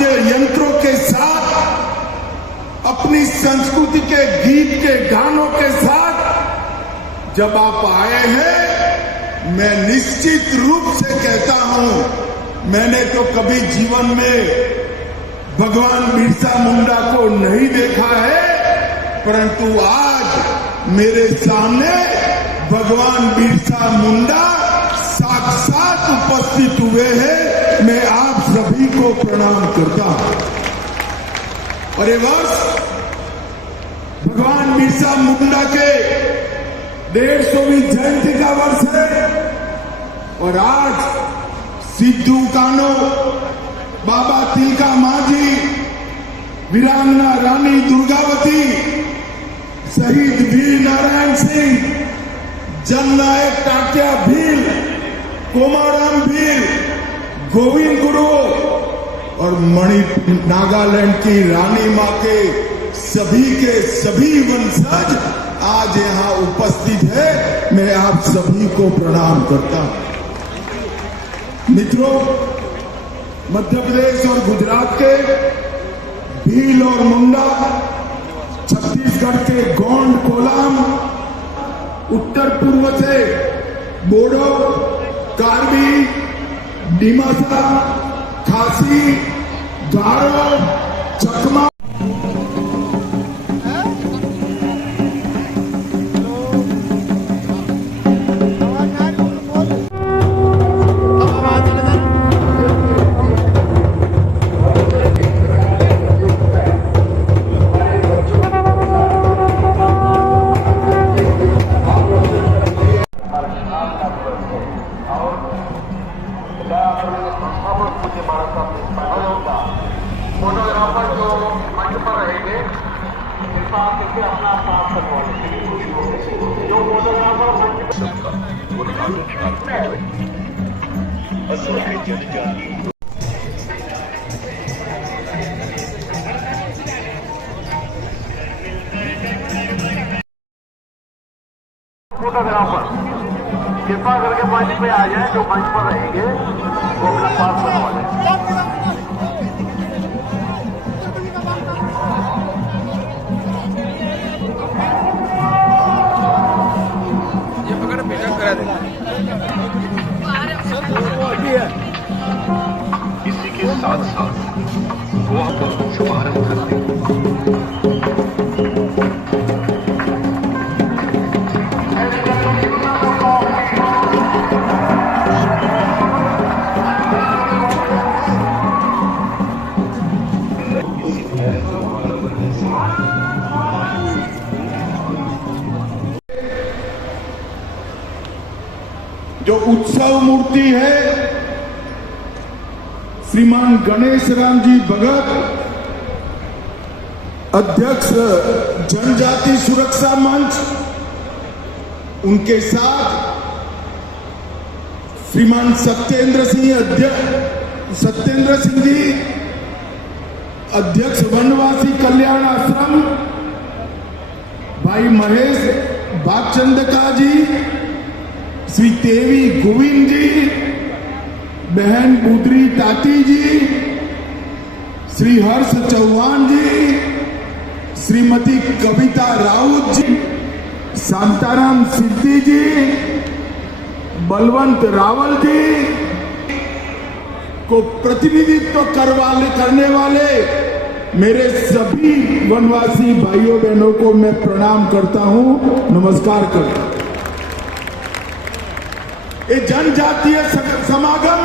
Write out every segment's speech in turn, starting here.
वाद्य यंत्रों के साथ, अपनी संस्कृति के गीत के गानों के साथ जब आप आए हैं, मैं निश्चित रूप से कहता हूं, मैंने तो कभी जीवन में भगवान बिरसा मुंडा को नहीं देखा है, परंतु आज मेरे सामने भगवान बिरसा मुंडा साक्षात उपस्थित हुए हैं। मैं आप सभी को प्रणाम करता हूं। और ये वर्ष भगवान बिरसा मुंडा के 150वीं जयंती का वर्ष है और आज सिद्धू कान्हो, बाबा तिलका मांझी, वीरांगना रानी दुर्गावती, शहीद वीर नारायण सिंह, जननायक टाटिया भील, कोमाराम भील, गोविंद गुरु और मणिपुर नागालैंड की रानी मां के सभी वंशज आज यहां उपस्थित है। मैं आप सभी को प्रणाम करता हूं। मित्रों, मध्य प्रदेश और गुजरात के भील और मुंडा, छत्तीसगढ़ के गोंड कोलाम, उत्तर पूर्व से बोडो, कार्बी, डिमासा, खासी, गारो, चकमा, फोटोग्राफर जो मंच पर रहेंगे, कृपा करके अपना साथ करवाएं। जो फोटोग्राफर मंच फोटोग्राफर कृपा करके मंच पे आ जाए, जो मंच पर रहेंगे वो अपना पास बनवा लें। इसी के साथ साथ गोवा का शुभारंभ करते हैं। जो उत्सव मूर्ति है श्रीमान गणेश राम जी भगत, अध्यक्ष जनजाति सुरक्षा मंच, उनके साथ श्रीमान सत्येंद्र सिंह जी, अध्यक्ष वनवासी कल्याण आश्रम, भाई महेश भागचंदका जी, श्री देवी गोविंद जी, बहन बुद्री ताती जी, श्री हर्ष चौहान जी, श्रीमती कविता राउत जी, शांताराम सिद्धि जी, बलवंत रावल जी को प्रतिनिधित्व करने वाले मेरे सभी वनवासी भाइयों बहनों को मैं प्रणाम करता हूं, नमस्कार करता हूं। ये जनजातीय समागम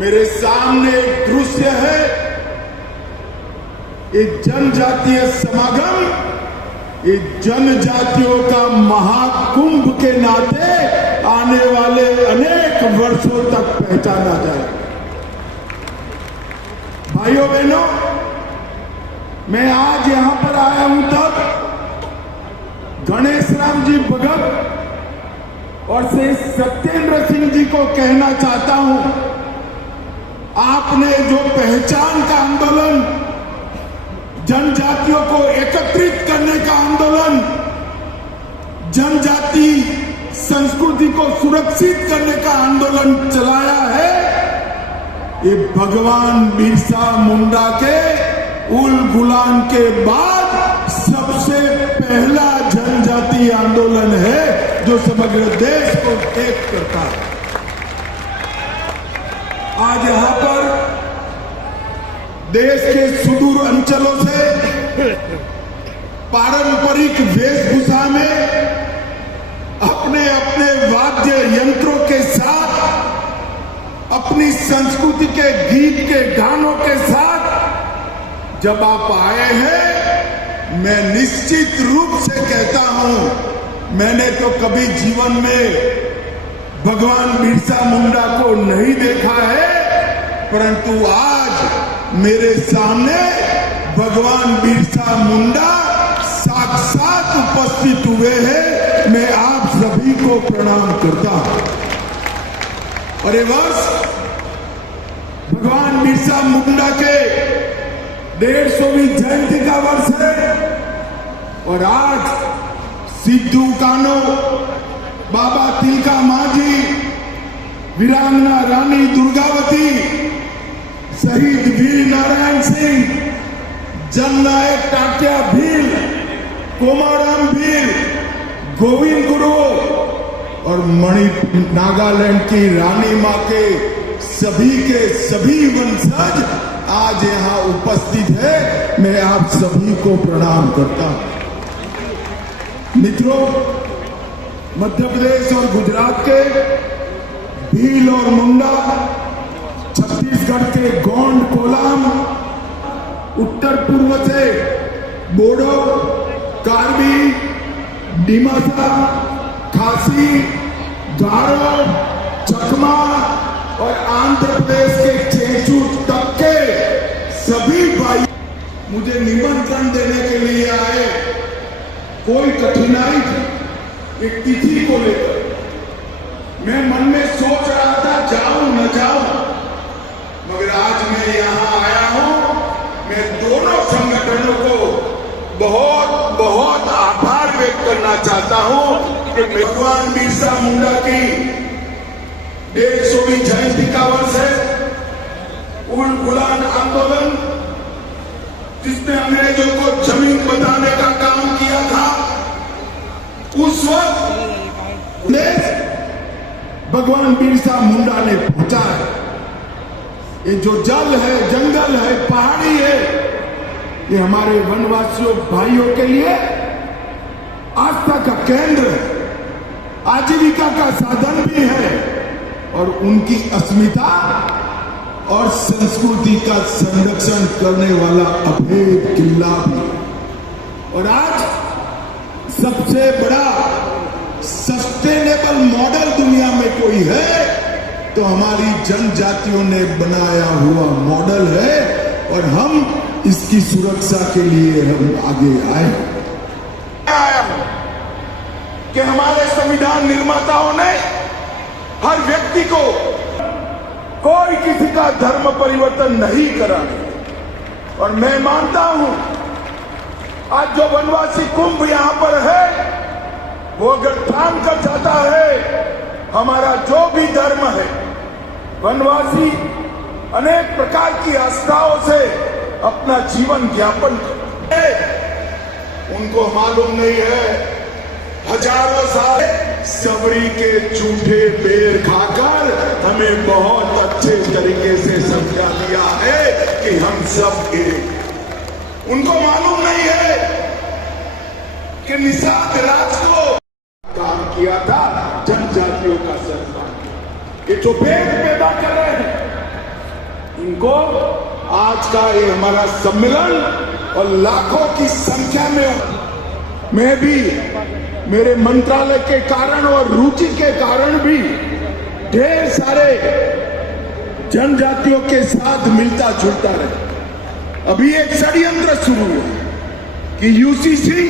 मेरे सामने एक दृश्य है। ये जनजातीय समागम ये जनजातियों का महाकुंभ के नाते आने वाले अनेक वर्षों तक पहचाना जाए। भाइयों बहनों, मैं आज यहां पर आया हूं तब गणेश राम जी भगत और से सत्येंद्र सिंह जी को कहना चाहता हूं, आपने जो पहचान का आंदोलन, जनजातियों को एकत्रित करने का आंदोलन, जनजाति संस्कृति को सुरक्षित करने का आंदोलन चलाया है, ये भगवान बिरसा मुंडा के उल गुलाम के बाद सबसे पहला जनजातीय आंदोलन है जो समग्र देश को एक करता है। आज यहां पर देश के सुदूर अंचलों से पारंपरिक वेशभूषा में अपने अपने वाद्य यंत्रों के साथ, अपनी संस्कृति के गीत के गानों के साथ जब आप आए हैं, मैं निश्चित रूप से कहता हूं, मैंने तो कभी जीवन में भगवान बिरसा मुंडा को नहीं देखा है, परंतु आज मेरे सामने भगवान बिरसा मुंडा साक्षात उपस्थित हुए हैं। मैं आप सभी को प्रणाम करता हूं। और ये वर्ष भगवान बिरसा मुंडा के 150वीं जयंती का वर्ष है और आज सिद्धू कान्हो, बाबा तिलका मांझी, वीरांगना रानी दुर्गावती, शहीद वीर नारायण सिंह, जननायक टाटिया भील, कोमाराम भील, गोविंद गुरु और मणिपुर नागालैंड की रानी मां के सभी वंशज आज यहां उपस्थित है। मैं आप सभी को प्रणाम करता हूं। मित्रों, मध्य प्रदेश और गुजरात के भील और मुंडा, छत्तीसगढ़ के गोंड कोलाम, उत्तर पूर्व से बोडो, कार्बी, डिमासा, खासी, गारो, चकमा और आंध्र प्रदेश के चेंचूर तक के सभी भाई मुझे निमंत्रण देने के लिए आए। कोई कठिनाई थी एक तिथि को लेकर, मैं मन में सोच रहा था जाऊं न जाऊं, मगर आज मैं यहां आया हूं। मैं दोनों संगठनों को बहुत बहुत आभार व्यक्त करना चाहता हूं कि भगवान बिरसा मुंडा की 150वीं जयंती का वर्ष है। उल गुलाम आंदोलन जिसमें अंग्रेजों को जमीन बताने का काम किया था, उस वक्त भगवान बिरसा मुंडा ने पहुंचा है। ये जो जल है, जंगल है, पहाड़ी है, ये हमारे वनवासियों भाइयों के लिए आस्था का केंद्र है, आजीविका का साधन भी है और उनकी अस्मिता और संस्कृति का संरक्षण करने वाला अभेद किला भी। और आज सबसे बड़ा सस्टेनेबल मॉडल दुनिया में कोई है तो हमारी जनजातियों ने बनाया हुआ मॉडल है और हम इसकी सुरक्षा के लिए हम आगे आए कि हमारे संविधान निर्माताओं ने हर व्यक्ति को, कोई किसी का धर्म परिवर्तन नहीं करा। और मैं मानता हूं आज जो वनवासी कुंभ यहां पर है, वो अगर ठान कर जाता है हमारा जो भी धर्म है, वनवासी अनेक प्रकार की आस्थाओं से अपना जीवन यापन करते, उनको मालूम नहीं है हजारों साल सबरी के झूठे बेर खाकर हमें बहुत अच्छे तरीके से समझा दिया है कि हम सब एक। उनको मालूम नहीं है कि निषाद राज को काम किया था जनजातियों का सरकार। ये जो भेद पैदा कर रहे हैं, इनको आज का ये हमारा सम्मेलन और लाखों की संख्या में मैं भी मेरे मंत्रालय के कारण और रुचि के कारण भी ढेर सारे जनजातियों के साथ मिलता जुलता रहे। अभी एक षड्यंत्र शुरू हुआ कि यूसीसी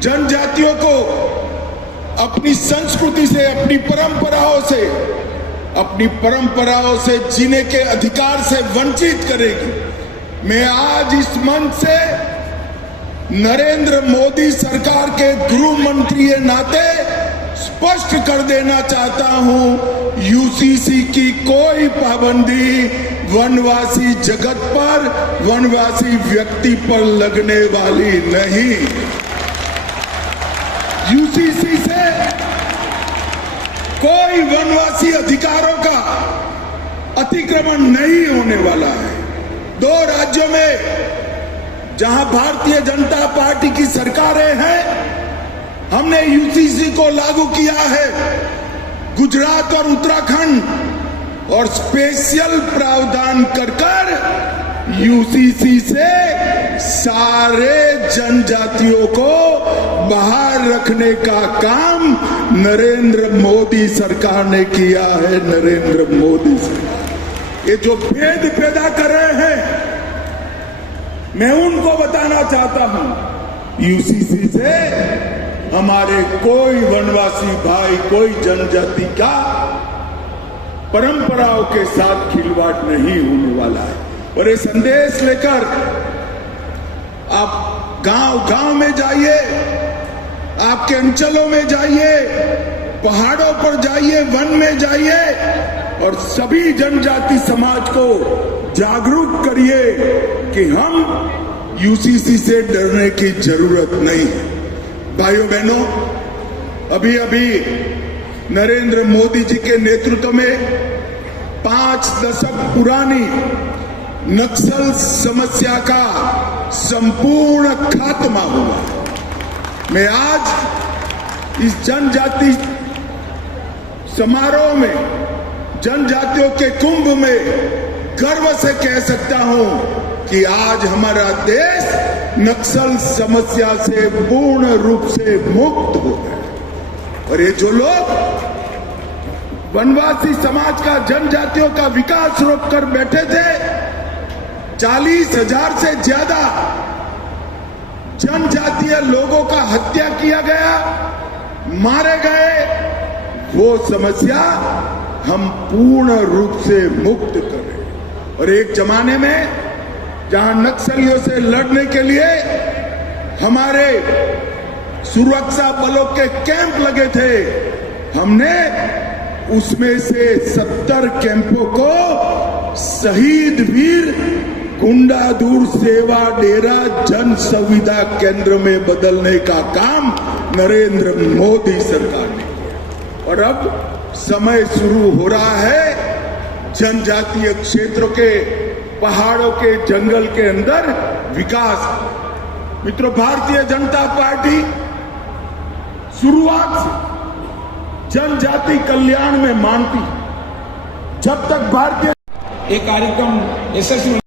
जनजातियों को अपनी संस्कृति से, अपनी परंपराओं से जीने के अधिकार से वंचित करेगी। मैं आज इस मंच से नरेंद्र मोदी सरकार के गृह मंत्री के नाते स्पष्ट कर देना चाहता हूं, यूसीसी की कोई पाबंदी वनवासी जगत पर, वनवासी व्यक्ति पर लगने वाली नहीं। यूसीसी से कोई वनवासी अधिकारों का अतिक्रमण नहीं होने वाला है। 2 राज्यों में जहां भारतीय जनता पार्टी की सरकारें हैं, हमने यूसीसी को लागू किया है। गुजरात और उत्तराखंड, और स्पेशल प्रावधान कर यूसीसी से सारे जनजातियों को बाहर रखने का काम नरेंद्र मोदी सरकार ने किया है। नरेंद्र मोदी सरकार ये जो भेद पैदा कर रहे हैं, मैं उनको बताना चाहता हूं, यूसीसी से हमारे कोई वनवासी भाई, कोई जनजाति का परंपराओं के साथ खिलवाड़ नहीं होने वाला है। और ये संदेश लेकर आप गांव-गांव में जाइए, आपके अंचलों में जाइए, पहाड़ों पर जाइए, वन में जाइए और सभी जनजाति समाज को जागरूक करिए कि हम यूसीसी से डरने की जरूरत नहीं है। भाइयों बहनों, अभी अभी नरेंद्र मोदी जी के नेतृत्व में 5 दशक पुरानी नक्सल समस्या का संपूर्ण खात्मा हुआ। मैं आज इस जनजाति समारोह में, जनजातियों के कुंभ में गर्व से कह सकता हूं कि आज हमारा देश नक्सल समस्या से पूर्ण रूप से मुक्त हो गया। और ये जो लोग वनवासी समाज का, जनजातियों का विकास रोककर बैठे थे, 40,000 से ज्यादा जनजातीय लोगों का हत्या किया गया, मारे गए, वो समस्या हम पूर्ण रूप से मुक्त करें। और एक जमाने में जहां नक्सलियों से लड़ने के लिए हमारे सुरक्षा बलों के कैंप लगे थे, हमने उसमें से 70 कैंपों को शहीद वीर गुंडादूर सेवा डेरा जन सुविधा केंद्र में बदलने का काम नरेंद्र मोदी सरकार ने किया। और अब समय शुरू हो रहा है जनजातीय क्षेत्रों के, पहाड़ों के, जंगल के अंदर विकास। मित्रों, भारतीय जनता पार्टी शुरुआत से जनजाति कल्याण में मानती। जब तक भारतीय एक कार्यक्रम यशस्वी